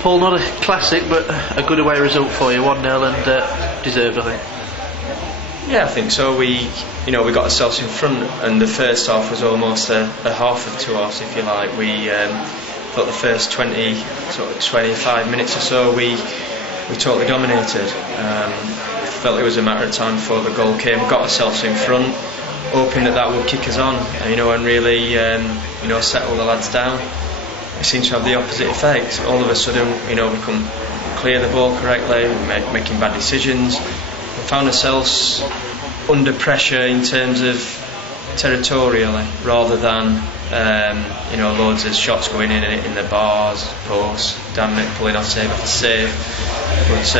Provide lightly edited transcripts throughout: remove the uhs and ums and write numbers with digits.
Paul, not a classic, but a good away result for you, 1-0, and deserved, I think. Yeah, I think so. We got ourselves in front, and the first half was almost a half of two halves, if you like. We thought the first 25 minutes or so we totally dominated. Felt it was a matter of time before the goal came. Got ourselves in front, hoping that would kick us on, and really settle the lads down. It seems to have the opposite effect. All of a sudden, we couldn't clear the ball correctly, making bad decisions. We found ourselves under pressure in terms of territorially, rather than loads of shots going in the bars, posts, damn it, pulling off save after save. But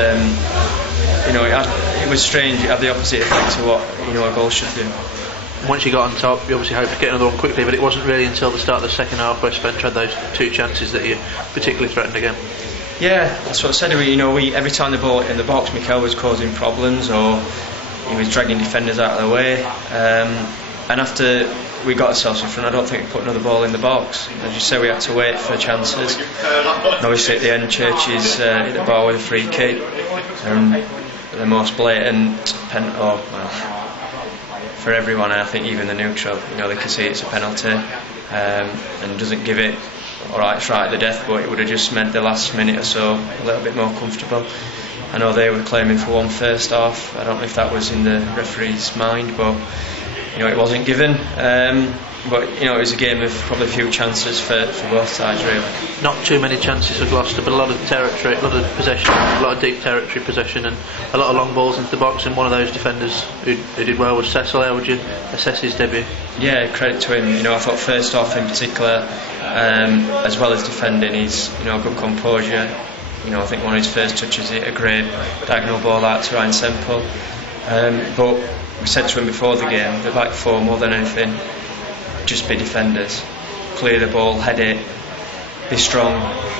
it was strange. It had the opposite effect to what a goal should do. Once you got on top, you obviously hoped to get another one quickly, but it wasn't really until the start of the second half where Spencer had those two chances that you particularly threatened again. Yeah, that's what I said. Every time the ball hit in the box, Mikel was causing problems, or he was dragging defenders out of the way. And after we got ourselves in front, I don't think we put another ball in the box. As you say, we had to wait for chances. And obviously at the end, Churches hit the bar with a free kick. The most blatant for everyone, and I think even the neutral, they can see it's a penalty, and doesn't give it. Alright, it's right at the death, but it would have just made the last minute or so a little bit more comfortable. I know they were claiming for one first half. I don't know if that was in the referee's mind, but it wasn't given. But it was a game of probably a few chances for both sides, really. Not too many chances for Gloucester, but a lot of territory, a lot of possession, a lot of deep territory possession, and a lot of long balls into the box. And one of those defenders who did well was Cecil. How would you assess his debut? Yeah, credit to him. I thought first half in particular, as well as defending, he's good composure. I think one of his first touches hit a great diagonal ball out to Ryan Semple. But we said to him before the game, the back four more than anything, just be defenders, clear the ball, head it, be strong,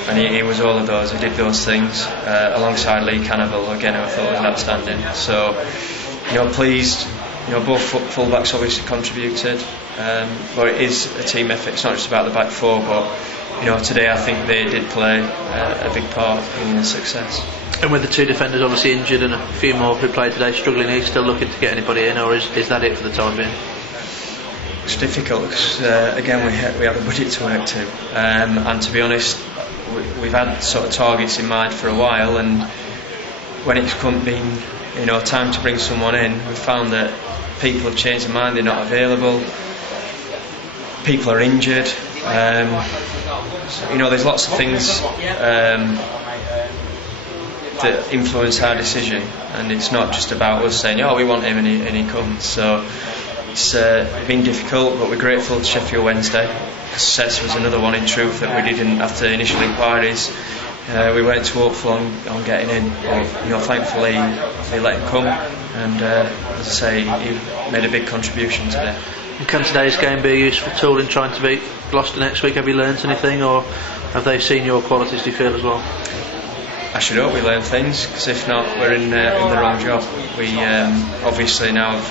and he was all of those. He did those things alongside Lee Cannibal again, who I thought was outstanding. So pleased. Both full-backs obviously contributed, but it is a team effort. It's not just about the back four, but today I think they did play a big part in the success. And with the two defenders obviously injured and a few more who played today struggling, are you still looking to get anybody in, or is that it for the time being? It's difficult because again we have a budget to work to, and to be honest, we've had sort of targets in mind for a while, and when it's been time to bring someone in, we've found that people have changed their mind. They're not available. People are injured. There's lots of things that influence our decision, and it's not just about us saying, we want him and he comes. So it's been difficult, but we're grateful to Sheffield Wednesday. Success was another one in truth that we didn't, after initial inquiries, we weren't too hopeful on getting in. But, thankfully they let him come, and as I say, he made a big contribution today. And can today's game be a useful tool in trying to beat Gloucester next week? Have you learnt anything, or have they seen your qualities, do you feel, as well? I should hope we learn things, because if not, we're in the wrong job. We obviously now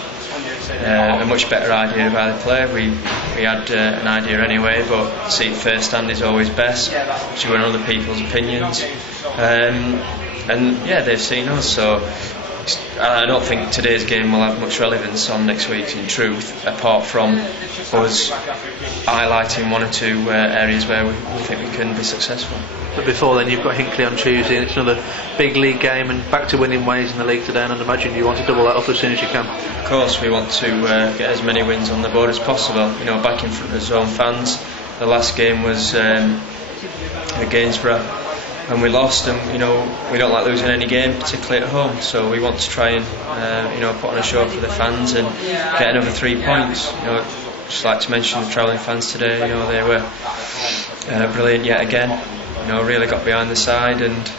have a much better idea of how they play. We had an idea anyway, but to see it first hand is always best, to win other people's opinions. And yeah, they've seen us, so I don't think today's game will have much relevance on next week's, in truth, apart from us highlighting one or two areas where we think we can be successful. But before then, you've got Hinckley on Tuesday, and it's another big league game, and back to winning ways in the league today, and I'd imagine you want to double that up as soon as you can. Of course, we want to get as many wins on the board as possible, back in front of his own fans. The last game was at Gainsborough, and we lost, and we don't like losing any game, particularly at home, so we want to try and put on a show for the fans and get another 3 points. Just like to mention the travelling fans today, they were brilliant yet again, really got behind the side, and